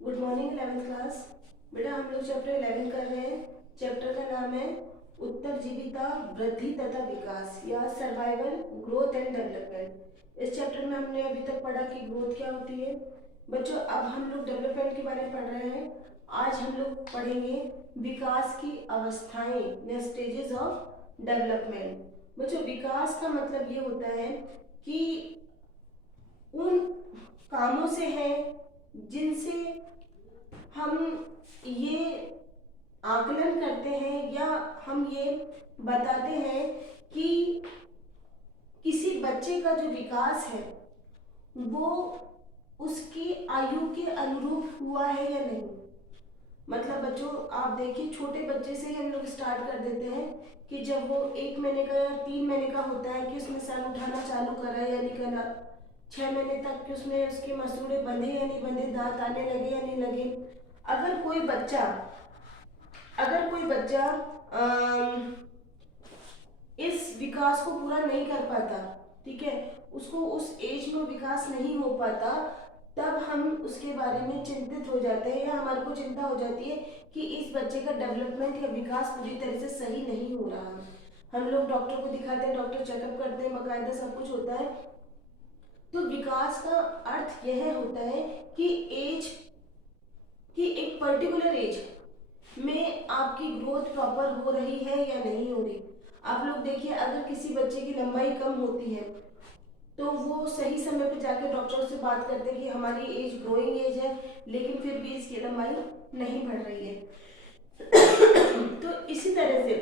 Good morning 11th class. बेटा हम लोग चैप्टर 11 कर रहे हैं। चैप्टर का नाम है उत्तरजीविता, वृद्धि तथा विकास या सर्वाइवल, ग्रोथ एंड डेवलपमेंट। इस चैप्टर में हमने अभी तक पढ़ा कि ग्रोथ क्या होती है। बच्चों अब हम लोग डेवलपमेंट के बारे में पढ़ रहे हैं। आज हम लोग पढ़ेंगे विकास की अवस्थाएं या स्टेजेस ऑफ डेवलपमेंट। बच्चों विकास का मतलब ये होता है कि उन कामों से है जिनसे हम ये आकलन करते हैं या हम ये बताते हैं कि किसी बच्चे का जो विकास है वो उसकी आयु के अनुरूप हुआ है या नहीं। मतलब बच्चों आप देखिए छोटे बच्चे से ही हम लोग स्टार्ट कर देते हैं कि जब वो 1 महीने का या 3 महीने का होता है कि उसने सर उठाना चालू करा या नहीं करा, 6 महीने तक कि उसमें उसके मसूड़े बंधे या नहीं बंधे, दांत आने लगे या नहीं लगे। अगर कोई बच्चा अगर कोई बच्चा इस विकास को पूरा नहीं कर पाता, ठीक है, उसको उस एज में विकास नहीं हो पाता, तब हम उसके बारे में चिंतित हो जाते हैं या हमारे को चिंता हो जाती है कि इस बच्चे का डेवलपमेंट या विकास पूरी तरह से सही नहीं हो रहा। हम लोग डॉक्टर को दिखाते हैं, डॉक्टर चेकअप करते हैं, बाकायदा सब कुछ होता है। तो विकास का अर्थ यह होता है कि एज कि एक पर्टिकुलर एज में आपकी ग्रोथ प्रॉपर हो रही है या नहीं हो रही। आप लोग देखिए अगर किसी बच्चे की लंबाई कम होती है तो वो सही समय पे जाके डॉक्टर से बात करते हैं कि हमारी एज ग्रोइंग एज है लेकिन फिर भी इसकी लंबाई नहीं बढ़ रही है। तो इसी तरह से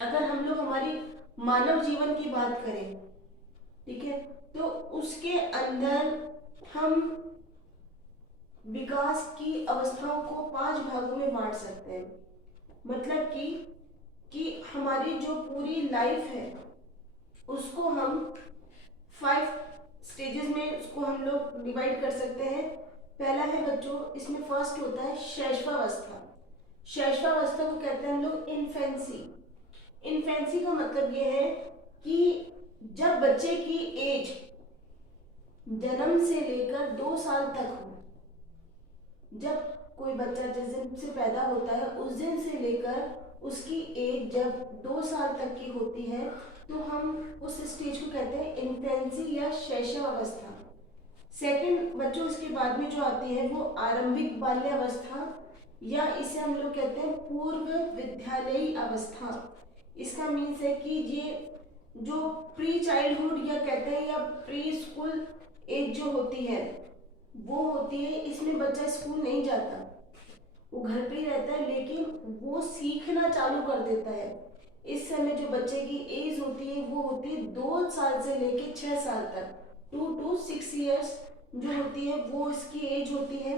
अगर हम लोग हमारी मानव जीवन की बात करें, ठीक है, तो उसके अंदर हम विकास की अवस्थाओं को 5 भागों में बांट सकते हैं। मतलब कि हमारी जो पूरी लाइफ है उसको हम 5 स्टेजेस में उसको हम लोग डिवाइड कर सकते हैं। पहला है बच्चों, इसमें फर्स्ट होता है शैशवावस्था। शैशवावस्था को कहते हैं हम लोग इन्फेंसी। इन्फेंसी का मतलब ये है कि जब बच्चे की एज जन्म से लेकर 2 साल तक हो। जब कोई बच्चा जिस दिन से पैदा होता है उस दिन से लेकर उसकी एज जब 2 साल तक की होती है तो हम उस स्टेज को कहते हैं इन्फेंसी या शैशवावस्था। सेकंड बच्चों इसके बाद में जो आती है वो आरंभिक बाल्यावस्था या इसे हम लोग कहते हैं पूर्व विद्यालयी अवस्था। इसका मीन्स है कि ये जो प्री चाइल्डहुड या कहते हैं या प्री स्कूल एज जो होती है वो होती है, इसमें बच्चा स्कूल नहीं जाता, वो घर पे ही रहता है लेकिन वो सीखना चालू कर देता है। इस समय जो बच्चे की एज होती है वो होती है 2 साल से लेके 6 साल तक, 2 to 6 years जो होती है वो इसकी एज होती है।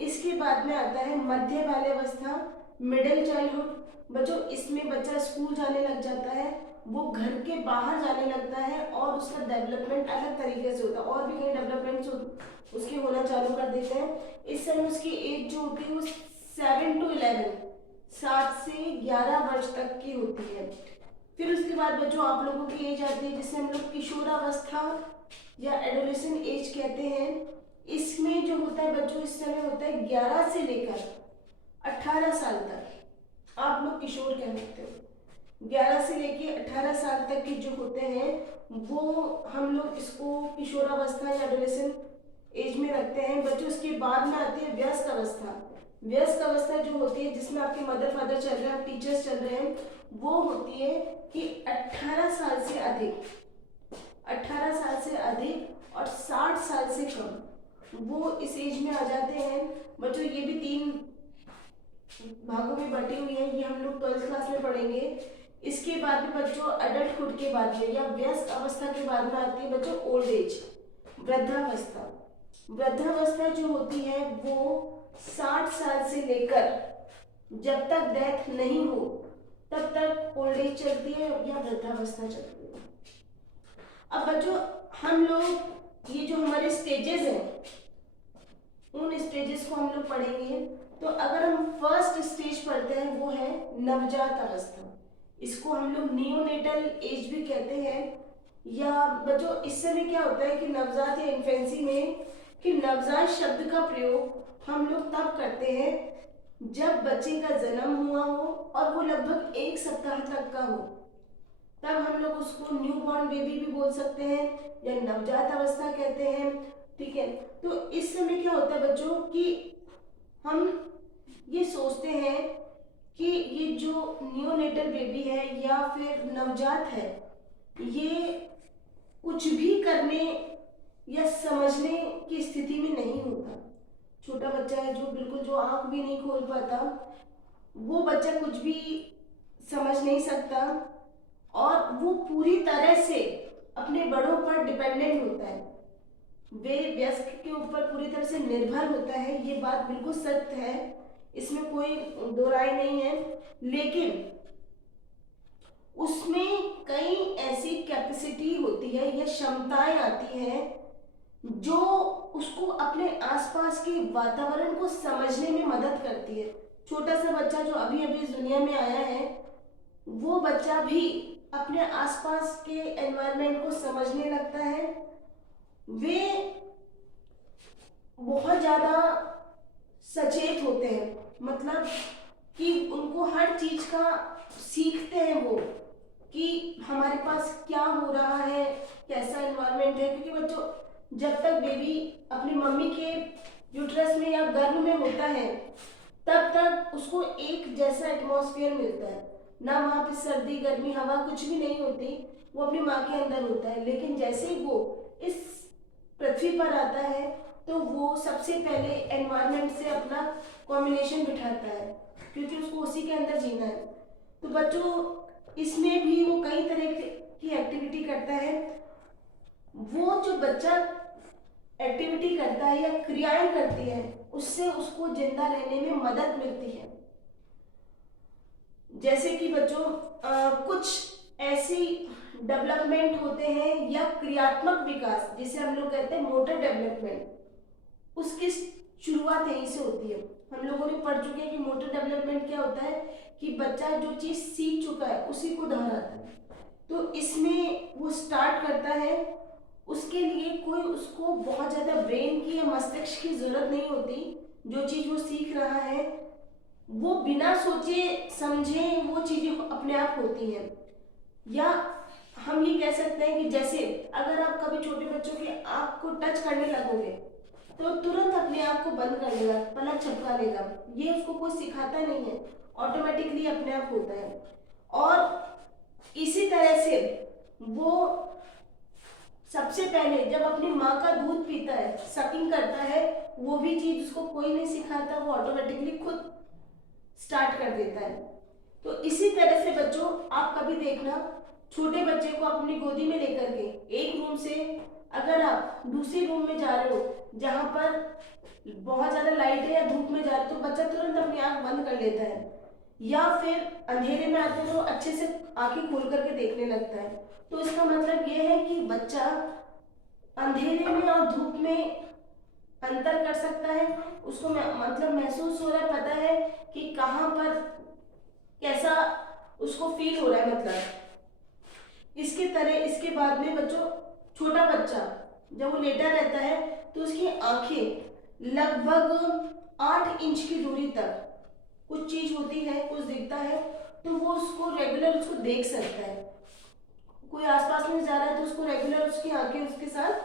इसके बाद में आता है मध्य बाल्यावस्था, मिडिल चाइल्डहुड। बच्चों इसमें बच्चा स्कूल जाने लग जाता है, वो घर के बाहर जाने लगता है और उसका डेवलपमेंट अलग तरीके से होता है और भी कई डेवलपमेंट उसके होना चालू कर देते हैं। इस समय उसकी एज जो होती है वो 7 to 11, 7 से 11 वर्ष तक की होती है। फिर उसके बाद बच्चों आप लोगों की एज आती है जिसे हम लोग किशोरावस्था या एडोलेसेंट एज कहते हैं। इसमें जो होता है बच्चों इस समय होता है 11 से लेकर 18 साल तक, आप लोग किशोर कह सकते हो। 11 से लेके 18 साल तक के जो होते हैं वो हम लोग इसको किशोरावस्था या एडोलेसेंट एज में रखते हैं। बच्चों इसके बाद में आती है व्यस्क अवस्था। व्यस्क अवस्था जो होती है जिसमें आपके मदर फादर चल रहे हैं, टीचर्स चल रहे हैं, वो होती है कि 18 साल से अधिक, 18 साल से अधिक और 60 साल से कम वो इस एज में आ जाते हैं। बच्चों ये भी 3 भागों में बटी हुई है, ये हम लोग 12th क्लास में पढ़ेंगे। इसके बाद में बच्चों अडल्टहुड के बाद में या व्यस्क अवस्था के बाद में आती है बच्चों ओल्ड एज, वृद्धावस्था। वृद्धावस्था जो होती है वो 60 साल से लेकर जब तक डेथ नहीं हो तब तक ओल्ड एज चलती है या वृद्धावस्था चलती है। अब बच्चों हम लोग ये जो हमारे स्टेजेस हैं उन स्टेजेस को हम लोग पढ़ेंगे। तो अगर हम फर्स्ट स्टेज पढ़ते हैं वो है नवजात अवस्था। इसको हम लोग नियोनेटल एज भी कहते हैं। या बच्चों इस समय क्या होता है कि नवजात या इन्फेंसी में कि नवजात शब्द का प्रयोग हम लोग तब करते हैं जब बच्चे का जन्म हुआ हो और वो लगभग 1 सप्ताह तक का हो, तब हम लोग उसको न्यू बॉर्न बेबी भी बोल सकते हैं या नवजात अवस्था कहते हैं। ठीक है, तो इस समय क्या होता है बच्चों कि हम ये सोचते हैं कि ये जो नियोनेटल बेबी है या फिर नवजात है, ये कुछ भी करने या समझने की स्थिति में नहीं होता। छोटा बच्चा है जो बिल्कुल जो आंख भी नहीं खोल पाता, वो बच्चा कुछ भी समझ नहीं सकता और वो पूरी तरह से अपने बड़ों पर डिपेंडेंट होता है, वे वयस्क के ऊपर पूरी तरह से निर्भर होता है। ये बात बिल्कुल सत्य है, इसमें कोई दो राय नहीं है। लेकिन उसमें कई ऐसी कैपेसिटी होती है या क्षमताएं आती हैं जो उसको अपने आसपास के वातावरण को समझने में मदद करती है। छोटा सा बच्चा जो अभी अभी इस दुनिया में आया है, वो बच्चा भी अपने आसपास के एनवायरनमेंट को समझने लगता है। वे बहुत ज़्यादा सचेत होते हैं, मतलब कि उनको हर चीज़ का सीखते हैं वो कि हमारे पास क्या हो रहा है, कैसा एनवायरनमेंट है। क्योंकि बच्चों जब तक बेबी अपनी मम्मी के यूट्रस में या गर्भ में होता है, तब तक उसको एक जैसा एटमॉस्फेयर मिलता है ना, वहाँ पे सर्दी गर्मी हवा कुछ भी नहीं होती, वो अपनी माँ के अंदर होता है। लेकिन जैसे ही वो इस पृथ्वी पर आता है तो वो सबसे पहले एनवायरनमेंट से अपना कॉम्बिनेशन बिठाता है, क्योंकि उसको उसी के अंदर जीना है। तो बच्चों इसमें भी वो कई तरह की एक्टिविटी करता है। वो जो बच्चा एक्टिविटी करता है या क्रियाएं करती है, उससे उसको जिंदा रहने में मदद मिलती है। जैसे कि बच्चों कुछ ऐसी डेवलपमेंट होते हैं या क्रियात्मक विकास, जिसे हम लोग कहते हैं मोटर डेवलपमेंट, उसकी शुरुआत यहीं से होती है। हम लोगों ने पढ़ चुके हैं कि मोटर डेवलपमेंट क्या होता है कि बच्चा जो चीज़ सीख चुका है उसी को दोहराता है। तो इसमें वो स्टार्ट करता है, उसके लिए कोई उसको बहुत ज़्यादा ब्रेन की या मस्तिष्क की ज़रूरत नहीं होती। जो चीज़ वो सीख रहा है वो बिना सोचे समझे वो चीज़ें अपने आप होती हैं। या हम ये कह सकते हैं कि जैसे अगर आप कभी छोटे बच्चों की आँख को टच करने लगोगे तो तुरंत अपने आप को बंद कर लेगा, पलक झपका लेगा। ये उसको कोई सिखाता नहीं है, ऑटोमेटिकली अपने आप होता है। और इसी तरह से वो सबसे पहले जब अपनी माँ का दूध पीता है, सकिंग करता है, वो भी चीज़ उसको कोई नहीं सिखाता, वो ऑटोमेटिकली खुद स्टार्ट कर देता है। तो इसी तरह से बच्चों आप कभी देखना, छोटे बच्चे को अपनी गोदी में लेकर के एक रूम से अगर आप दूसरे रूम में जा रहे हो जहाँ पर बहुत ज़्यादा लाइट है या धूप में जा रहे हो, तो बच्चा तुरंत अपनी आँख बंद कर लेता है, या फिर अंधेरे में आते तो अच्छे से आंखें खोल करके देखने लगता है। तो इसका मतलब ये है कि बच्चा अंधेरे में और धूप में अंतर कर सकता है, उसको मतलब महसूस हो रहा है, पता है कि कहाँ पर कैसा उसको फील हो रहा है। मतलब इसके तरह इसके बाद में बच्चों छोटा बच्चा जब वो लेटा रहता है तो उसकी आंखें लगभग 8 इंच की दूरी तक कुछ चीज होती है, कुछ दिखता है तो वो उसको रेगुलर उसको देख सकता है। कोई आसपास में जा रहा है तो उसको रेगुलर उसकी आंखें उसके साथ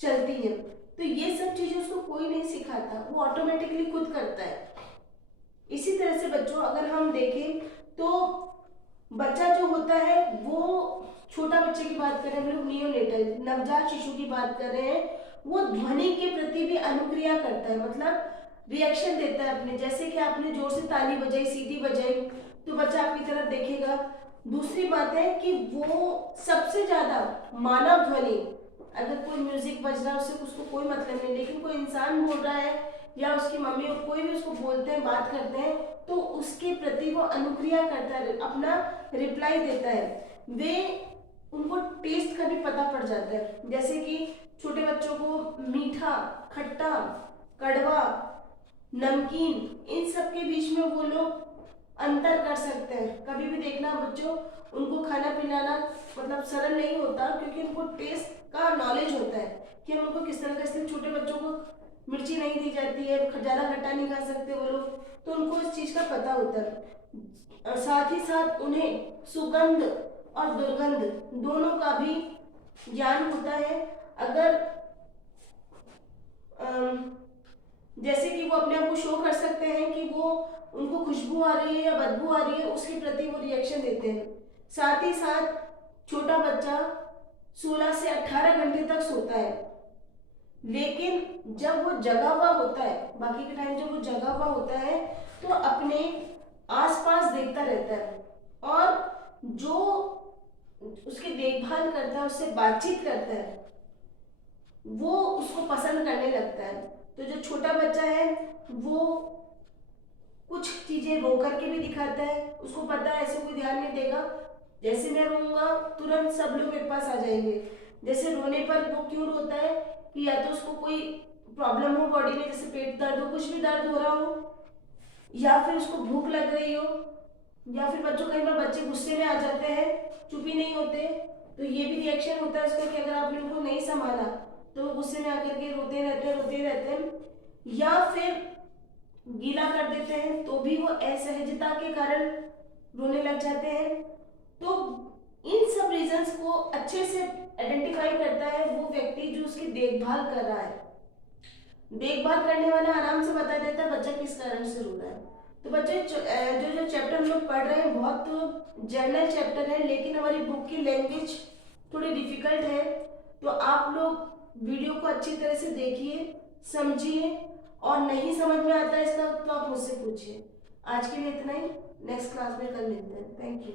चलती हैं। तो ये सब चीजें उसको कोई नहीं सिखाता, वो ऑटोमेटिकली खुद करता है। इसी तरह से बच्चों अगर हम देखें तो बच्चा जो होता है वो छोटा बच्चे की बात कर रहे हैं, हम लोग नियोनेटल नवजात शिशु की बात कर रहे हैं, वो ध्वनि के प्रति भी अनुक्रिया करता है, मतलब रिएक्शन देता है अपने। जैसे कि आपने जोर से ताली बजाई, सीटी बजाई तो बच्चा आपकी तरफ देखेगा। दूसरी बात है कि वो सबसे ज्यादा मानव ध्वनि, अगर कोई म्यूजिक बज रहा है उससे उसको कोई मतलब नहीं, लेकिन कोई इंसान बोल रहा है या उसकी मम्मी और कोई भी उसको बोलते हैं, बात करते हैं, तो उसके प्रति वो अनुक्रिया करता है, अपना रिप्लाई देता है। वे उनको टेस्ट का भी पता पड़ जाता है, जैसे कि छोटे बच्चों को मीठा, खट्टा, कड़वा, नमकीन, इन सब के बीच में वो लोग अंतर कर सकते हैं। कभी भी देखना बच्चों, उनको खाना पिलाना मतलब सरल नहीं होता, क्योंकि उनको टेस्ट का नॉलेज होता है कि हम उनको किस तरह का, इसलिए छोटे बच्चों को मिर्ची नहीं दी जाती है, ज़्यादा खट्टा नहीं खा सकते वो लोग, तो उनको इस चीज़ का पता होता है। साथ ही साथ उन्हें सुगंध और दुर्गंध दोनों का भी ज्ञान होता है। अगर जैसे कि वो अपने आप को शो कर सकते हैं कि वो उनको खुशबू आ रही है या बदबू आ रही है, उसके प्रति वो रिएक्शन देते हैं। साथ ही साथ छोटा बच्चा 16 से 18 घंटे तक सोता है, लेकिन जब वो जगा हुआ होता है, बाकी के टाइम जब वो जगा हुआ होता है तो अपने आसपास देखता रहता है, और जो उसकी देखभाल करता है, उससे बातचीत करता है, वो उसको पसंद करने लगता है। तो जो छोटा बच्चा है वो कुछ चीजें रो करके भी दिखाता है, उसको पता है ऐसे कोई ध्यान नहीं देगा, जैसे मैं रोऊंगा तुरंत सब लोग मेरे पास आ जाएंगे। जैसे रोने पर वो क्यों रोता है कि या तो उसको कोई प्रॉब्लम हो बॉडी में, जैसे पेट दर्द हो, कुछ भी दर्द हो रहा हो, या फिर उसको भूख लग रही हो, या फिर बच्चों कई बार बच्चे गुस्से में आ जाते हैं, चुप ही नहीं होते, तो ये भी रिएक्शन होता है उसका कि अगर आपने उनको नहीं संभाला तो वो गुस्से में आकर के रोते रहते हैं, या फिर गीला कर देते हैं तो भी वो असहजता के कारण रोने लग जाते हैं। तो इन सब रीजंस को अच्छे से आइडेंटिफाई करता है वो व्यक्ति जो उसकी देखभाल कर रहा है। देखभाल करने वाला आराम से बता देता है बच्चा किस कारण से रो रहा है। तो बच्चे जो जो चैप्टर हम लोग पढ़ रहे हैं बहुत जनरल चैप्टर है, लेकिन हमारी बुक की लैंग्वेज थोड़ी डिफिकल्ट है, तो आप लोग वीडियो को अच्छी तरह से देखिए, समझिए, और नहीं समझ में आता है इसका तो आप मुझसे पूछिए। आज के लिए इतना ही, नेक्स्ट क्लास में कल मिलते हैं। Thank you.